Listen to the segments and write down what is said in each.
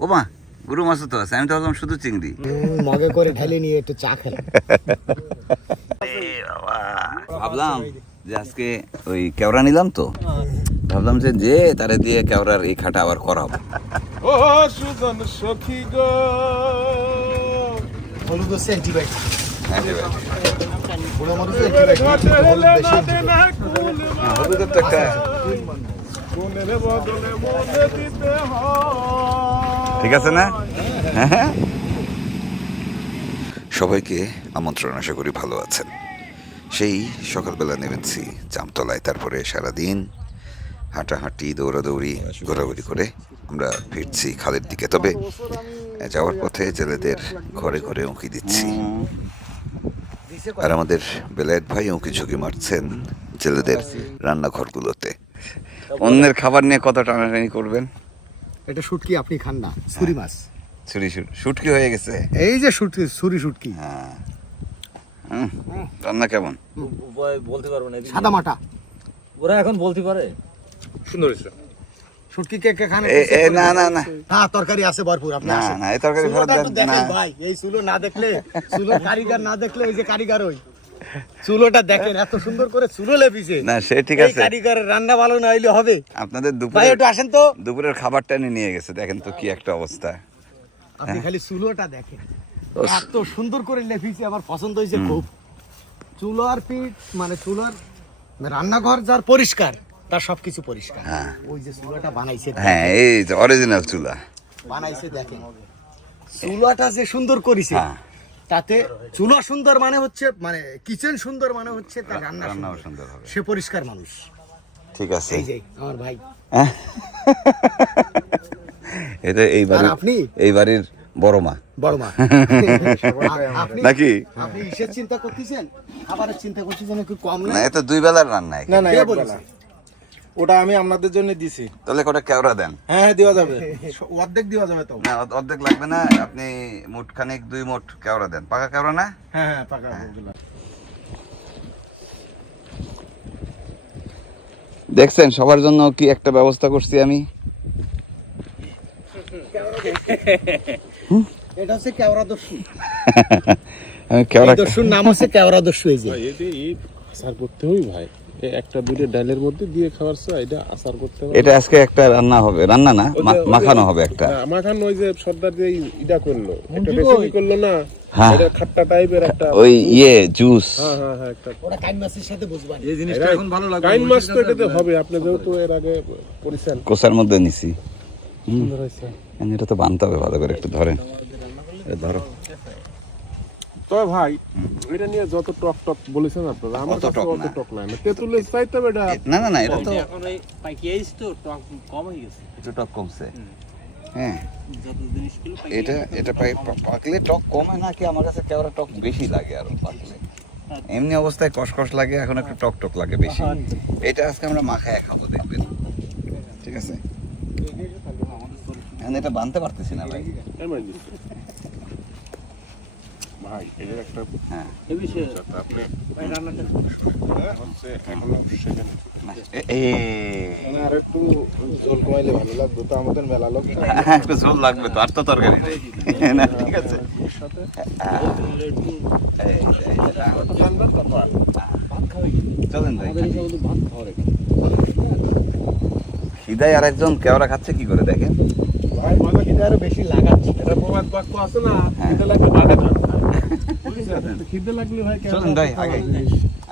ও মা গুরু মাছও তো আছে আমি তো ভাবলাম শুধু চিংড়ি। মগে করে ঢেলে নিয়ে একটু চা খেলাম। ভাবলাম যে আজকে ওই কেওড়া নিলাম তো ভাবলাম যে যে তারে দিয়ে কেওড়ার এই খাটা আবার করাবো। ও সুজন সখী গো। হলুদ হচ্ছে অ্যান্টিবায়োটিক হ্যাঁ, হলুদের তো একটা হয় ঠিক আছে না? সবাইকে আমন্ত্রণ আশা করি ভালো আছেন। সেই সকালবেলা নেমেছি জামতলায় তারপরে সারাদিন হাঁটাহাঁটি দৌড়াদৌড়ি ঘোরাঘুরি করে আমরা ফিরছি খালের দিকে। তবে যাওয়ার পথে জেলেদের ঘরে ঘরে উঁকি দিচ্ছি। আর আমাদের বেলায়েত ভাই উঁকি ঝুঁকি মারছেন জেলেদের রান্নাঘরগুলোতে। অন্যের খাবার নিয়ে কত টানাটানি করবেন? এটা শুটকি আপনি খান না ছুরি মাছ। ছুরি শুটকি হয়ে গেছে। এই যে শুটকি ছুরি শুটকি। হ্যাঁ। রান্না কেমন? বলতে পারব না সাদা মাটা। ওরা এখন বলতে পারে। সুন্দর হয়েছে। শুটকি কে কে খান? এ না না না। হ্যাঁ তরকারি আছে ভরপুর আপনি না না এই তরকারি ফেরত দেন না। ভাই এই চুলো না দেখলে চুলো কারিগর না দেখলে ওই যে কারিগর ওই। চুলোটা দেখেন এত সুন্দর করে চুলো লেপিছে। না সে ঠিক আছে। কারিগরের রান্না ভালো না হইলে হবে। আপনাদের ভাই দুপুরে একটু আসেন তো। দুপুরের খাবারটা নিয়ে গেছে দেখেন তো কি একটা অবস্থা। আপনি খালি চুলোটা দেখেন। এত সুন্দর করে লেপিছে আমার পছন্দ হয়েছে খুব। চুলো আর পিঠ মানে চুলোর রান্নাঘর যার পরিষ্কার তার সবকিছু পরিষ্কার। হ্যাঁ। ওই যে চুলোটা বানাইছে হ্যাঁ এই যে অরিজিনাল চুলা। বানাইছে দেখেন। চুলাটা যে সুন্দর করেছে হ্যাঁ। তাতে চুলা সুন্দর মানে হচ্ছে মানে কিচেন সুন্দর মানে হচ্ছে তার রান্না সুন্দর। হবে। সে পরিষ্কার মানুষ। ঠিক আছে। এই যে আমার ভাই। এটা এই বাড়ির আপনি? এই বাড়ির বড় মা। বড় মা। নাকি আপনি ইসের চিন্তা করতেছেন? খাবারের চিন্তা করতেছেন? একটু কম না? না এ তো দুই বেলার রান্নায় না না এক বেলা। ওটা আমি আপনাদের জন্য দিছি। তাহলে কটা কেওড়া দেন? হ্যাঁ হ্যাঁ দেওয়া যাবে। অর্ধেক দেওয়া যাবে তো। না অর্ধেক লাগবে না আপনি মুঠ খানিক দুই মুঠ কেওড়া দেন। পাকা কেওড়া না? হ্যাঁ হ্যাঁ পাকা ওগুলা। দেখছেন সবার জন্য কি একটা ব্যবস্থা করছি আমি? এটা হচ্ছে কেওড়া দস্যু। আমি কেওড়া দস্যুর নাম হচ্ছে কেওড়া দস্যু এই যে। ভাই এটা এই আচার করতে হই ভাই। একটা দুটো ডালের মধ্যে দিয়ে খাবার সময় এটা আচার করতে হবে। এটা আজকে একটা রান্না হবে রান্না না? মাখানো হবে একটা। না, মাখান ওই যে সর্দার যে ইটা করল একটা রেসিপি করল না? হ্যাঁ। এটা খাট্টা টাইপের একটা ওই ইয়ে জুস হ্যাঁ হ্যাঁ হ্যাঁ একটা। ওটা কাইন মাছের সাথে বুঝবান এই জিনিসটা এখন ভালো লাগবে কাইন মাছ তো এটাতে হবে আপনি যেহেতু এর আগে করেছেন। মধ্যে নিছি। সুন্দর হয়েছে। এটা তো বানতে হবে ভালো করে একটু ধরেন। ধরো। তবে ভাই এটা নিয়ে যত টক টক বলেছেন আপনারা আমার কাছে টক অত না। টক নাই। না তেঁতুলের চাইতে এটা না না না এটা তো এখন তো টক কম হয়ে গেছে। একটু টক কমছে। হ্যাঁ। এটা এটা পাই- পাকলে টক কমে নাকি? আমার কাছে কেওড়া টক বেশি লাগে আরও পাকলে। এমনি অবস্থায় কষকষ লাগে এখন একটু টক টক লাগে বেশি। এটা আজকে আমরা মাখায় খাব দেখবেন। ঠিক আছে? এটা বানতে পারতেছি না ভাই। ভাই এটার একটা হ্যাঁ। এই বিষয়ে কথা, আপনি হচ্ছে এখনও সেখানে না, এ- এ- আর একটু জল কমাইলে ভালো লাগতো তো আমাদের মেলা লোক। হ্যাঁ, একটু ঝোল লাগবে তো আর তো তরকারি না ঠিক আছে। এটা চলেন হৃদয় আর একজন কেওড়া খাচ্ছে কি করে দেখেন? ভাই মজা কি আরও বেশি লাগাচ্ছে। এটা প্রবাদ বাক্য আছে না হ্যাঁ। লাগলে বাড়ে থাক খিদে লাগলে ভাই চলেন ভাই আগে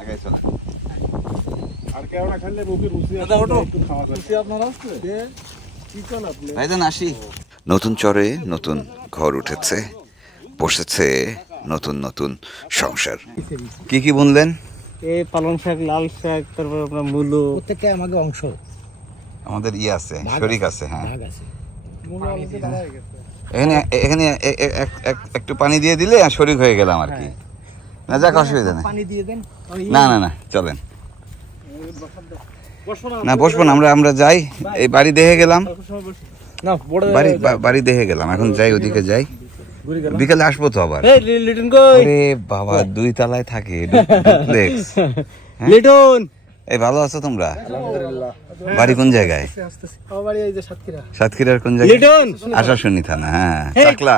আগে চলেন। আর কেওড়া খাইলে মুখে রুচি দাদা, আসে, ওঠো। একটু খাওয়া যায় খুশি আপনারা আসছে কি? কোন আপনি? ভাইজান আসি। নতুন চরে নতুন ঘর উঠেছে বসেছে নতুন নতুন সংসার। কি কি বুনলেন? এই পালং শাক লাল শাক তারপর আপনার মূলো। প্রত্যেকটা আমাকে অংশ। আমাদের ইয়ে আছে শরিক আছে হ্যাঁ। ভাগ আছে। এখানে এখানে একটু পানি দিয়ে দিলে শরিক হয়ে গেলাম আর কি। না যাক অসুবিধা নেই। না না না চলেন। না বসবো না আমরা আমরা যাই। এই বাড়ি দেখে গেলাম। বাড়ি বাড়ি দেখে গেলাম এখন যাই ওদিকে যাই। বিকেলে আসব তো আবার। বাবা দুই তলায় থাকে হ্যাঁ? লিটন! এই ভালো আছো তোমরা? বাড়ি কোন জায়গায়? আমার বাড়ি এই যে সাতক্ষীরা। সাতক্ষীরার কোন জায়গায়? আশাশুনি থানা হ্যাঁ। চাকলা?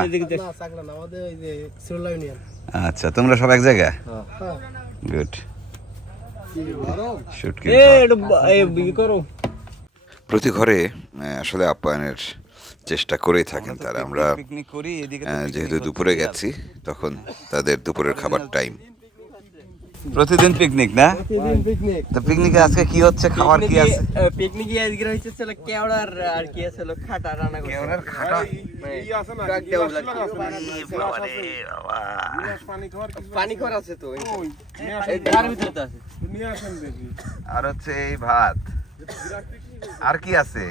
আচ্ছা তোমরা সব এক জায়গায়? হ্যাঁ। গুড প্রতি ঘরে আসলে আপ্যায়নের চেষ্টা করেই থাকেন তারা। আমরা যেহেতু দুপুরে গেছি তখন তাদের দুপুরের খাবার টাইম প্রতিদিন পিকনিক না? প্রতিদিন পিকনিক তো পিকনিকে আজকে কি হচ্ছে? খাবার কি আছে? পিকনিক আজকে হয়েছে ছিল কেওড়ার আর কি আছে হলো খাটা রান্না করছে কেওড়ার খাটা? টক দেউল আর কি। পানি খর আছে তো এই ঘর ভিতরে তো আছে। নিয়ে আসেন দেখি। আর হচ্ছে এই ভাত। আর কি আছে?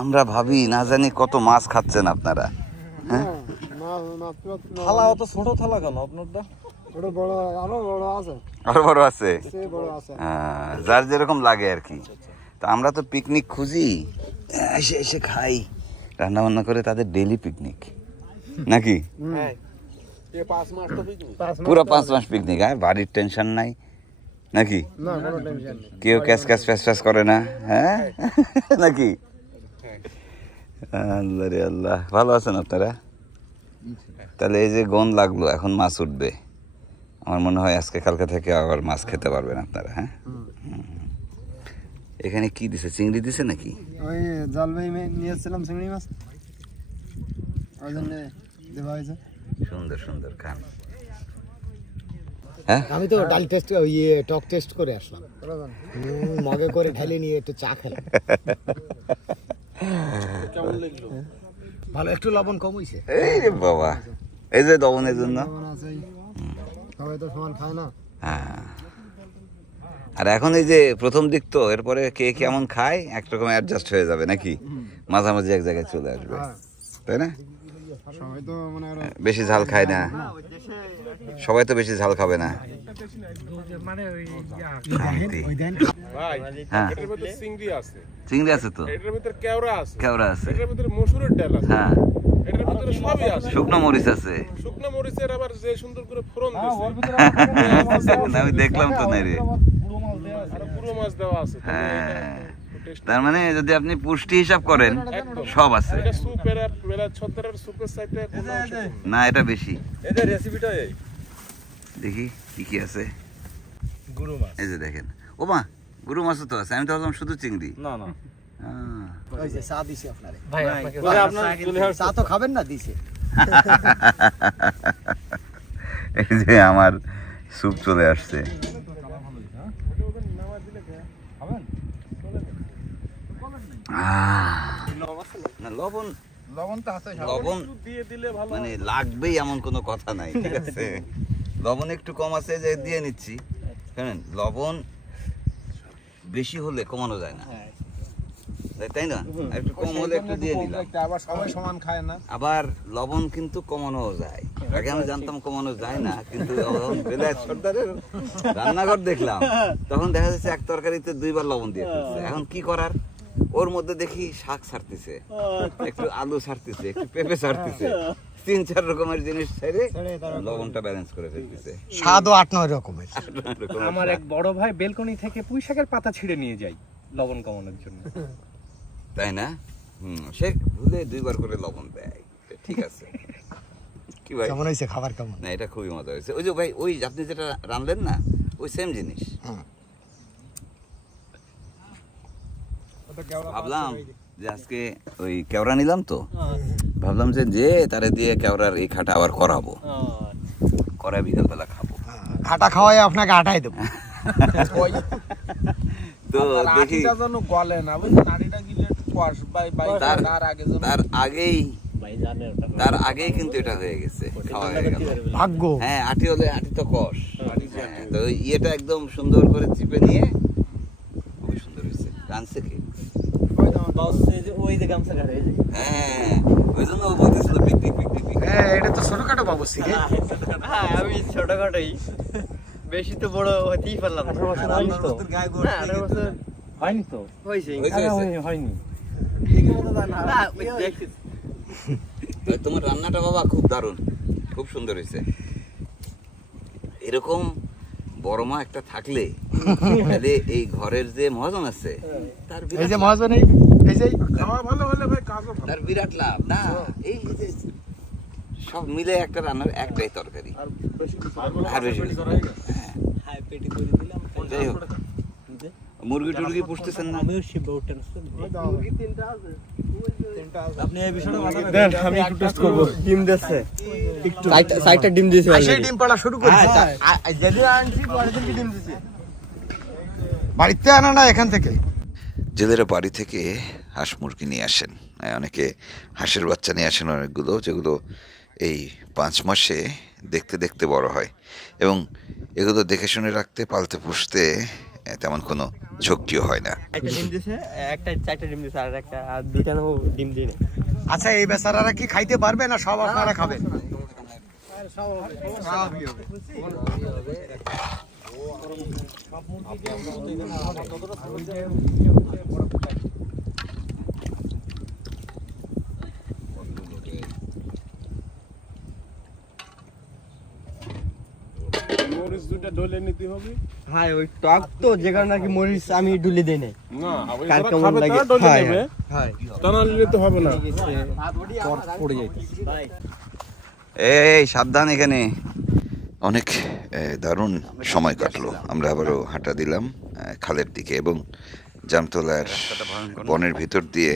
আমরা ভাবি না জানি কত মাছ খাচ্ছেন আপনারা থালা অত ছোট থালা কেন আপনারটা? বড় বড় আরও বড় আছে। আরও বড় আছে? সে বড় আছে। হ্যাঁ, যার যেরকম লাগে আর কি। তো আমরা তো পিকনিক খুঁজি এসে এসে খাই। রান্না বান্না করে তাদের ডেলি পিকনিক নাকি? পুরো পাঁচ মাস পিকনিক আর বাড়ির টেনশন নাই। নাকি? না কোনো টেনশন নেই। কেউ ক্যাশ ক্যাশ ফ্যাস ফ্যাস করে না হ্যাঁ? নাকি? আল্লাহ রে আল্লাহ। ভালো আছেন আপনারা? তাহলে এই যে গন লাগল এখন মাছ উঠবে। আমার মনে হয় আজকে কালকে থেকে আবার মাছ খেতে পারবেন আপনারা হ্যাঁ? এখানে কি দিছে? চিংড়ি দিছে নাকি? ওই জলবাই নিয়ে এসেছিলাম চিংড়ি মাছ। ওই জন্য দেওয়া হয়েছে। সুন্দর সুন্দর খান। হ্যাঁ? আমি তো ডাল টেস্ট ইয়ে টক টেস্ট করে আসলাম। মগে করে ঢালে নিয়ে একটু চা খেলাম। ভালো একটু লবণ কম হয়েছে এই রে বাবা। এই যে জন্য। সবাই তো সমান খায় না। হ্যাঁ। আর এখন এই যে প্রথম দিক তো এরপরে কে কেমন খায় একরকম অ্যাডজাস্ট হয়ে যাবে নাকি? মাঝামাঝি এক জায়গায় চলে আসবে। তাই না? সবাই তো মানে আরও বেশি ঝাল খায় না। সবাই তো বেশি ঝাল খাবে না। শান্তি। ওই দেন। ভাই হ্যাঁ চিংড়ি আছে তো? এটার ভিতরে কেওড়া আছে। কেওড়া আছে। এটার ভিতরে মসুরের ডাল আছে। হ্যাঁ। এটার ভিতরে সবই আছে। শুকনো মরিচ আছে। শুকনো মরিচের আবার যে সুন্দর করে ফোড়ন দিছে আমি দেখলাম তো নাই রে আর পুরো মাছ দেওয়া আছে। হ্যাঁ। তার মানে যদি আপনি পুষ্টি হিসাব করেন সব আছে। না। এটা বেশি। দেখি কি কি আছে। গুরু মাছ। এই যে দেখেন। ও মা গরু মাছও তো আছে আমি তো ভাবলাম শুধু চিংড়ি। না না। ওই যে চা দিছে আপনারে। ভাই আপনাকে আপনার চলে চা তো খাবেন না দিছে। এই যে আমার স্যুপ চলে আসছে। না লবণ। লবণ তো আছে লবণ দিয়ে দিলে ভালো মানে লাগবেই এমন কোনো কথা নাই ঠিক আছে? লবণ একটু কম আছে যে দিয়ে নিচ্ছি। শুনেন লবণ বেশি হলে কমানো যায় না। তাই- তাই না? একটু কম হলে একটু দিয়ে নিলাম। আবার সবাই সমান খায় না। আবার লবণ কিন্তু কমানো যায়। আগে আমি জানতাম কমানো যায় না কিন্তু সর্দারের রান্নাঘর দেখলাম তখন দেখা যাচ্ছে এক তরকারিতে দুইবার লবণ দিয়ে ফেলছে। এখন কি করার? ওর মধ্যে দেখি শাক ছাড়তেছে একটু আলু ছাড়তেছে একটু পেঁপে ছাড়তেছে তিন চার রকমের জিনিস ছেড়ে লবণটা ব্যালেন্স করে ফেলতেছে। স্বাদও আট নয় রকমের। আমার এক বড় ভাই বেলকনি থেকে পুঁই শাকের পাতা ছিঁড়ে নিয়ে যায় লবণ কমানোর জন্য। তাই না? হুম সে ভুলে দুইবার করে লবণ দেয়। ঠিক আছে। কি ভাই? কেমন হয়েছে খাবার কেমন? না এটা খুবই মজা হয়েছে। ওই যে ভাই ওই আপনি যেটা রানলেন না ওই সেম জিনিস। ভাবলাম যে আজকে ওই কেওড়া নিলাম তো। ভাবলাম যে যে তারে দিয়ে কেওড়ার এই খাটা আবার করাবো? করা বিকালবেলা খাব। খাটা খাওয়াই আপনাকে আটাই দেবো। তো দেখি গলে না নাড়িটা গিলে কষ বাই বাই তার তার আগে যেন তার আগেই ভাই জানে ওটা তার আগেই কিন্তু এটা হয়ে গেছে খাওয়া হয়ে গেল। ভাগ্য। হ্যাঁ আটি হলে আটি তো কষ। হ্যাঁ, তো ইয়েটা একদম সুন্দর করে চিপে নিয়ে খুবই সুন্দর হয়েছে রানছে কি বস এই যে ওই যে গামছা কাটে হ্যাঁ ওই জন্য ও বলতেছিল পিকনিক পিকনিক পিকনিক হ্যাঁ এটা তো ছোটখাটো বাবুসি হ্যাঁ আমি ছোটখাটোই। বেশি তো বড় হতেই পারলাম আঠারো বছর হয়নি তো। না, আঠারো বছর হয়নি তো? হয়েছে। হয়েছে, আরে, হয়েছে। হয়নি, হয়নি। না, ওই দেখছি। ওই তোমার রান্নাটা বাবা খুব দারুণ খুব সুন্দর হয়েছে। এরকম বড় মা একটা থাকলে তাহলে এই ঘরের যে মহাজন আছে তার এই যে মহাজন এই এই যে খাওয়া ভালো হলে ভাই কাজও ভালো। তার বিরাট লাভ। না এই যে সব মিলে একটা রান্নার একটাই তরকারি। আর বেশি। আর বেশি। হ্যাঁ। যাই হোক। মুরগি টুরগি পুষতেছেন না। দেন আমি একটু টেস্ট করব। ডিম দিচ্ছে। সাইডটা ডিম দিয়েছে সেই ডিম পাড়া শুরু করেছে যদি আনছি পরের দিন ডিম দিছে। বাড়িতে আনা না এখান থেকে। জেলেরা বাড়ি থেকে হাঁস মুরগি নিয়ে আসেন। হ্যাঁ, অনেকে হাঁসের বাচ্চা নিয়ে আসেন অনেকগুলো যেগুলো এই পাঁচ মাসে দেখতে দেখতে বড় হয়। এবং এগুলো দেখে শুনে রাখতে পালতে পুষতে তেমন কোনো ঝক্কিও হয় না। একটা ডিম একটা চারটা ডিম দিছে আর একটা আর দুইটা ডিম দিয়ে আচ্ছা এই বেচারারা কি খাইতে পারবে না সব আপনারা খাবেন? মরিচ দুইটা ডলে নিতে হবে। হ্যাঁ ওই টক তো যে কারণে নাকি মরিচ আমি ডুলে দেই নাই। না কার কেমন লাগে? হ্যাঁ, হ্যাঁ তা তো হবে না। পড়ে এই সাবধান এখানে। অনেক দারুণ সময় কাটলো। আমরা আবারও হাঁটা দিলাম খালের দিকে এবং জামতলার বনের ভিতর দিয়ে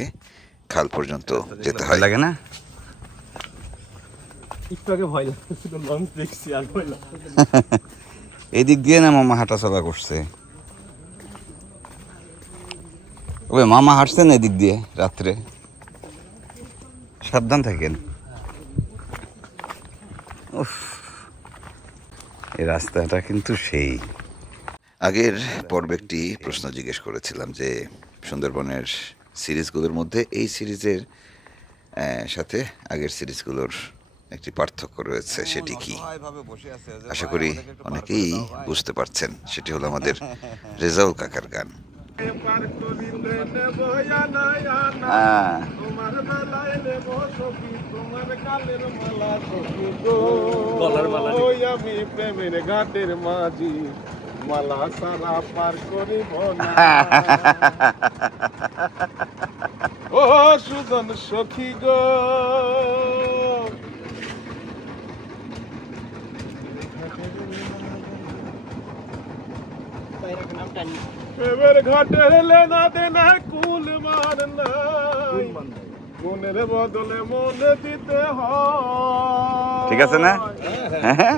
খাল পর্যন্ত যেতে হয়। লাগে না? একটু আগে ভয় লাগছিল লঞ্চ দেখছি আর ভয় লাগছে এই দিক দিয়ে না মামা হাঁটা চলা করছে? ওই মামা হাঁটছেন এদিক দিয়ে রাত্রে? সাবধান থাকেন। উফ। এই রাস্তাটা কিন্তু সেই। আগের পর্বে একটি প্রশ্ন জিজ্ঞেস করেছিলাম যে, সুন্দরবনের সিরিজগুলোর মধ্যে এই সিরিজের সাথে আগের সিরিজগুলোর একটি পার্থক্য রয়েছে, সেটি কি? আশা করি অনেকেই বুঝতে পারছেন, সেটি হলো আমাদের রেজাউল কাকার গান। হ্যাঁ। আমি প্রেমের ঘাটের মাঝি মালা সারা পার করিব ও সুজন সখী গো। প্রেমের ঘাটের লেনা দেনা কুল মান নাই। মনের বদলে মনে দিতে হয়। ঠিক আছে না? হ্যাঁ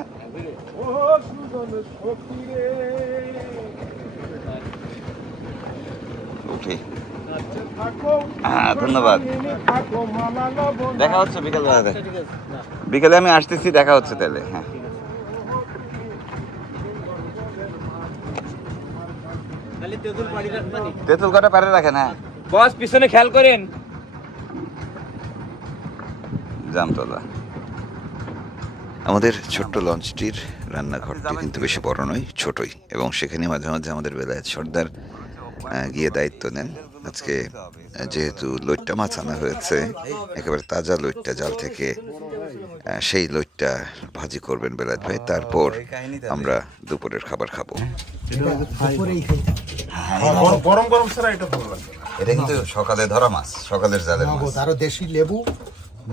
ও সুজন সখী রে উঠি থাকো হ্যাঁ, ধন্যবাদ। দেখা হচ্ছে বিকেল বিকেলে আমি আসতেছি দেখা হচ্ছে তাহলে হ্যাঁ খালি তেঁতুল কটা পারে রাখেন হ্যাঁ। বস পিছনে খেয়াল করেন। জামতলা। আমাদের ছোট্ট লঞ্চটির রান্নাঘরটি কিন্তু বেশি বড় নয় ছোটই। এবং সেখানে মাঝে মাঝে আমাদের বেলায় সর্দার গিয়ে দায়িত্ব নেন। আজকে যেহেতু লইট্টা মাছ আনা হয়েছে একেবারে তাজা লইট্টা জাল থেকে সেই লইট্টা ভাজি করবেন বেলায়েত ভাই তারপর আমরা দুপুরের খাবার খাব। গরম গরম গরম ছাড়া এটা ভালো লাগবে এটা কিন্তু সকালে ধরা মাছ সকালের জালের মাছ। আরও দেশি লেবু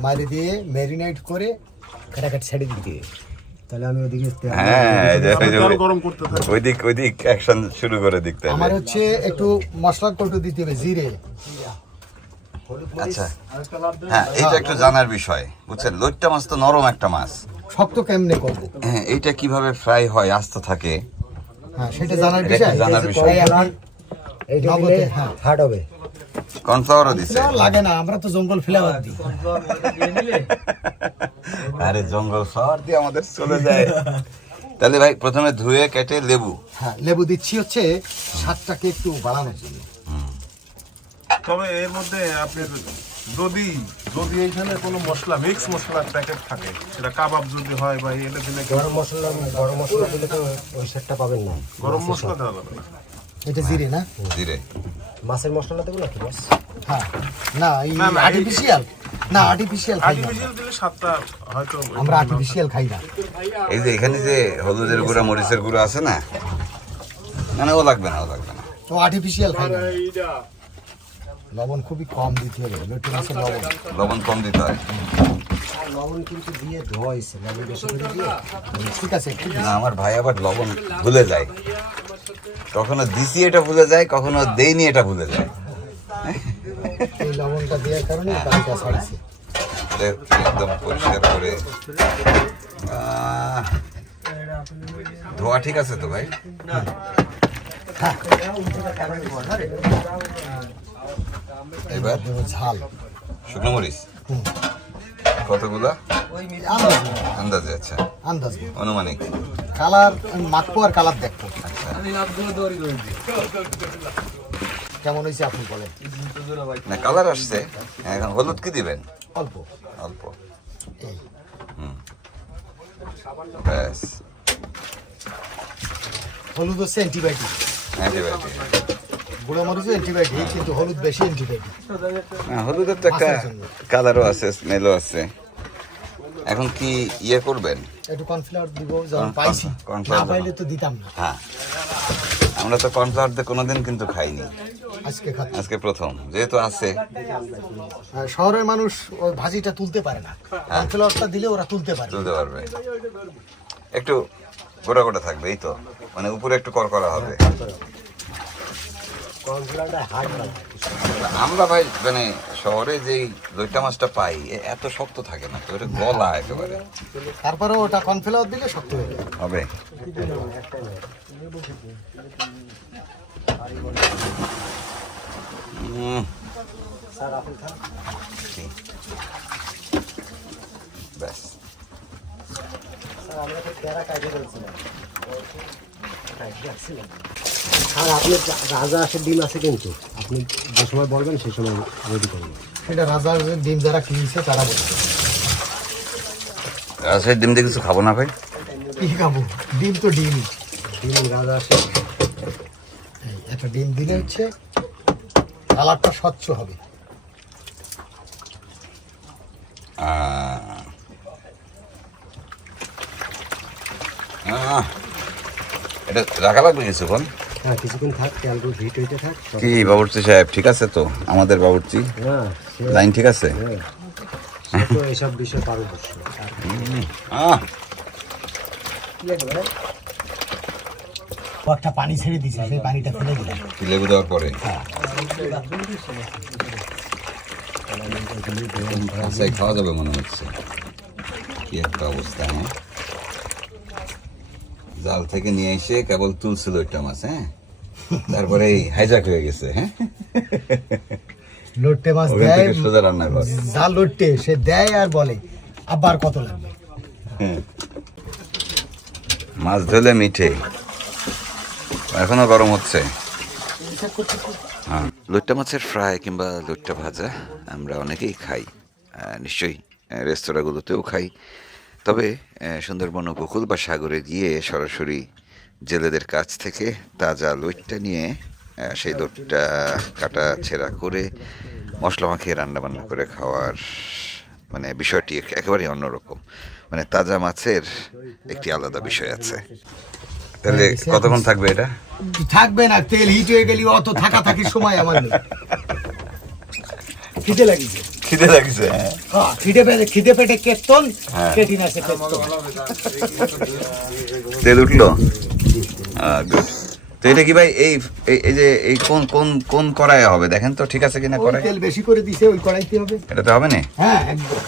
মারি দিয়ে ম্যারিনেট করে কাটাকাটি ছেড়ে দিতে। তাহলে আমি ওদিকে হ্যাঁ গরম করতে ওইদিক ওইদিক অ্যাকশন শুরু করে দেখতে আমার হচ্ছে একটু মশলা কৌটো দিতে হবে জিরে। আচ্ছা। হ্যাঁ এটা একটু জানার বিষয়। বুঝছেন মাছ তো নরম একটা মাছ। শক্ত কেমনে করব? হ্যাঁ এইটা কীভাবে ফ্রাই হয় আস্ত থাকে? হ্যাঁ সেটা জানার বিষয়। জানার বিষয়। হ্যাঁ হার্ড হবে। কর্নফ্লাওয়ারও দিছে। লাগে না আমরা তো জঙ্গল ফ্লেভার দিই। আরে জঙ্গল ফ্লাওয়ার দিয়ে আমাদের চলে যায়। তাহলে ভাই প্রথমে ধুয়ে কেটে লেবু। হ্যাঁ লেবু দিচ্ছি হচ্ছে স্বাদটাকে একটু বাড়ানোর জন্য। তবে এর মধ্যে আপনার যদি যদি এইখানে কোনো মশলা মিক্স মশলার প্যাকেট থাকে সেটা কাবাব যদি হয় বা এলে দিলে গরম মশলা গরম মশলা দিলে তো ওই সেটটা পাবেন না। গরম মশলা দেওয়া যাবে না। এটা জিরে না? জিরে। মাছের মশলা দেবো নাকি বস হ্যাঁ। না এই আর্টিফিশিয়াল না আর্টিফিশিয়াল খাই না। আর্টিফিশিয়াল দিলে স্বাদটা হয়তো আমরা আর্টিফিশিয়াল খাই না। এই যে এখানে যে হলুদের গুঁড়া মরিচের গুঁড়া আছে না? না না ও লাগবে না ও লাগবে না। তো আর্টিফিশিয়াল খাই না। লবণ খুবই কম দিতে হবে লটে মাছের লবণ। লবণ কম দিতে হয়। লবণ কিন্তু দিয়ে ধোয়াইছে লবণ বেশি করে দিয়ে। ঠিক আছে না আমার ভাই আবার লবণ ভুলে যায়। কখনো দিছি এটা ভুলে যায় কখনো দেইনি এটা ভুলে যায়। এই লবণটা দেওয়ার কারণে গাড়িটা ছাড়ছে। একদম পরিষ্কার করে ধোয়া ঠিক আছে তো ভাই? এবার ঝাল। শুকনো মরিচ। কতগুলা? আন্দাজে। আচ্ছা। আন্দাজ। অনুমানিক। কালার মাখবো আর কালার দেখব। কেমন হয়েছে আপনি বলেন? না কালার আসছে। এখন হলুদ কি দিবেন? অল্প। অল্প। ব্যাস। হলুদ হচ্ছে অ্যান্টিবায়োটিক অ্যান্টিবায়োটিক গুঁড়ো মরিচও অ্যান্টিবায়োটিক কিন্তু হলুদ বেশি অ্যান্টিবায়োটিক হলুদের তো একটা কালারও আছে স্মেলও আছে। এখন কি ইয়ে করবেন? একটু কর্নফ্লাওয়ার দিব যখন পাইছি। না পাইলে তো দিতাম না। হ্যাঁ। আমরা তো কর্নফ্লাওয়ার দিয়ে কোনোদিন কিন্তু খাইনি। আজকে খাচ্ছি। আজকে প্রথম যেহেতু আছে। শহরের মানুষ ওই ভাজিটা তুলতে পারে না। কর্নফ্লাওয়ারটা দিলে ওরা তুলতে পারে। তুলতে পারবে। একটু গোটা গোটা থাকবে এই তো। মানে উপরে একটু করকরা হবে। আমরা ভাই মানে শহরে যেই লইটা মাছটা পাই এত শক্ত থাকে না তো এটা গলা একেবারে। তারপরে ওটা কর্নফ্লাওয়ার দিলে শক্ত হবে। উম। জি। ব্যাস। আর আপনার রাজা আসে ডিম আছে কিন্তু। আপনি যে সময় বলবেন সেই সময় রেডি করবেন সেটা রাজার ডিম যারা কিনছে তারা বলছে রাজশাহীর ডিম দিয়ে কিছু খাব না ভাই? কি খাব? ডিম তো ডিমই ডিম রাজা আসে। একটা ডিম দিলে হচ্ছে কালারটা স্বচ্ছ হবে। আহ। আহ। এটা রাখা লাগবে কিছুক্ষণ? হ্যাঁ কিছুক্ষণ থাক তেলগুলো হিট হইতে থাক কি বাবুর্চি সাহেব ঠিক আছে তো? আমাদের বাবুর্চি? হ্যাঁ লাইন ঠিক আছে? হ্যাঁ। এইসব বিষয়ে পারদর্শী। আর আহ, ও একটা পানি ছেড়ে দিছে সেই পানিটা ফেলে দিলাম। লেবু দেওয়ার পরে? আচ্ছা, খাওয়া যাবে মনে হচ্ছে। কি একটা অবস্থা হ্যাঁ? জাল থেকে নিয়ে এসে কেবল তুলছিল একটা মাছ হ্যাঁ? তারপরে হাইজাক হয়ে গেছে হ্যাঁ? লোট্টে মাছ দেয় সোজা রান্না কর লোট্টে সে দেয় আর বলে আবার কত লাগবে? মাছ ধরলে মিঠে। এখনও গরম হচ্ছে। হ্যাঁ। লইট্টা মাছের ফ্রাই কিংবা লইট্টা ভাজা আমরা অনেকেই খাই। আহ, নিশ্চয়ই রেস্তোরাঁগুলোতেও খাই। তবে সুন্দরবন উপকূল বা সাগরে গিয়ে সরাসরি জেলেদের কাছ থেকে তাজা লোটটা নিয়ে সেই লোটটা কাটা ছেঁড়া করে মশলা মাখিয়ে রান্না বান্না করে খাওয়ার মানে বিষয়টি একেবারেই অন্যরকম। মানে তাজা মাছের একটি আলাদা বিষয় আছে। তাহলে কতক্ষণ থাকবে এটা? থাকবে না তেল হিট হয়ে গেলে অত থাকা থাকি সময় আমার খিদে লাগিছে। খিদে লাগছে হ্যাঁ। খিদে পেটে খিদে পেটে কেতন হ্যাঁ। কেটিন আছে কেতন। তেল উঠল? গুড তো এটা কি ভাই এই এই- যে এই কোন কোন কোন কড়াই হবে? দেখেন তো ঠিক আছে কিনা কড়াই। তেল বেশি করে দিছে ওই কড়াইতে হবে? এটা তো হবে না? হ্যাঁ একদম।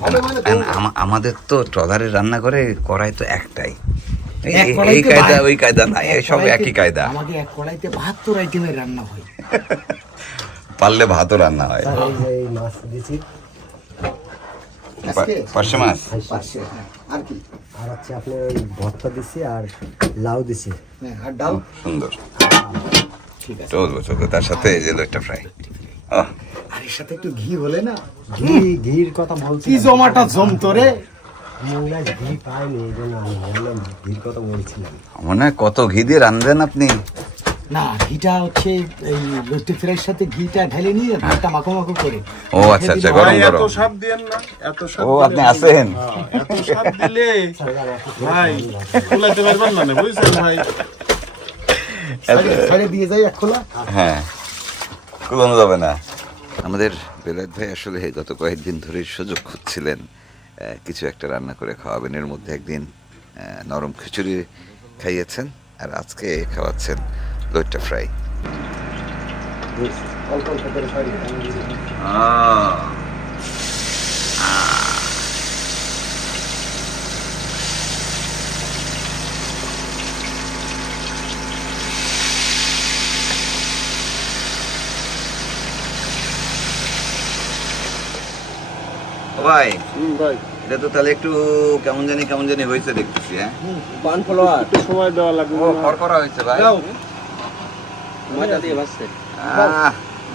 মানে আম- আম- আমাদের তো ট্রলারের রান্না করে কড়াই তো একটাই। এই- কায়দা ওই কায়দা না সব একই কায়দা। আমাদের এক কড়াইতে বাহাত্তর আইটেমের রান্না হয়। পারলে ভাতও রান্না হয়। পার্শে মাছ। আর কি? আর হচ্ছে আপনার ওই ভর্তা দিছি আর লাউ দিছি। হ্যাঁ, আর ডাল? সুন্দর। ঠিক আছে। চলবো চলবো তার সাথে এই যে লোকটা ফ্রাই ও আর এর সাথে একটু ঘি হলে না? ঘি ঘির কথা বলছি কি জমাটা জমতো রে? ঘি পাইনি এই জন্য আমি বললাম ঘির কথা বলছিলাম। মনে হয় কত ঘি দিয়ে রান্ধবেন আপনি? না ঘিটা হচ্ছে এই ফ্রাইয়ের সাথে ঘিটা ঢেলে নিয়ে ভাতটা মাখো মাখো করে। ও আচ্ছা আচ্ছা গরম ভাই এত সাপ দিয়েন না এত সাপ ও আপনি আছেন? এত সাপ দিলে ভাই পারবেন না বুঝছেন ভাই? সাইডে দিয়ে যাই এক খোলা। হ্যাঁ কুলানো যাবে না। আমাদের বেলায়েত ভাই আসলে গত কয়েকদিন ধরে সুযোগ খুঁজছিলেন আহ, কিছু একটা রান্না করে খাওয়াবেন। এর মধ্যে একদিন নরম খিচুড়ি খাইয়েছেন আর আজকে খাওয়াচ্ছেন লইট্টা ফ্রাই। করে ভাই এটা তো তাহলে একটু কেমন জানি কেমন জানি হয়েছে দেখতেছি হ্যাঁ? সময় দেওয়া লাগবে। ও করা হয়েছে ভাই। দিয়ে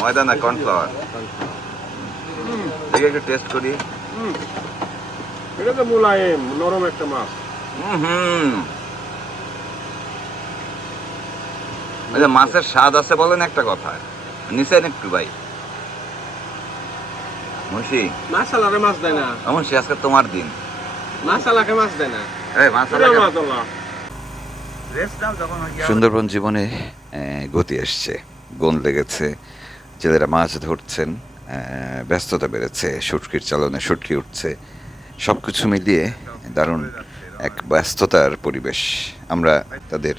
ময়দা না কর্নফ্লাওয়ার। দেখি একটু টেস্ট করি। এটা তো মোলায়েম নরম একটা মাছ। হুম আচ্ছা মাছের স্বাদ আছে বলেন একটা কথা। নিছেন একটু ভাই। মুন্সি। মাছালারে মাছ দেয় না। মুন্সি আজকে তোমার দিন। মাছালাকে মাছ দেয় না। এই মাছ মাছালা সুন্দরবন জীবনে গতি এসছে। গুণ লেগেছে, জেলেরা মাছ ধরছেন ব্যস্ততা বেড়েছে, সুটকির চালনে সুটকি উঠছে সব কিছু মিলিয়ে দারুণ এক ব্যস্ততার পরিবেশ আমরা তাদের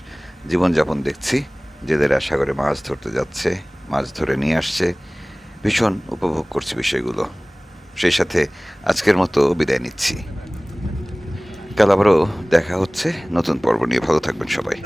জীবনযাপন দেখছি। জেলেরা সাগরে মাছ ধরতে যাচ্ছে, মাছ ধরে নিয়ে আসছে। ভীষণ উপভোগ করছে বিষয়গুলো। সেই সাথে আজকের মতো বিদায় নিচ্ছি। কাল আবারও দেখা হচ্ছে। নতুন পর্ব নিয়ে ভালো থাকবেন সবাই।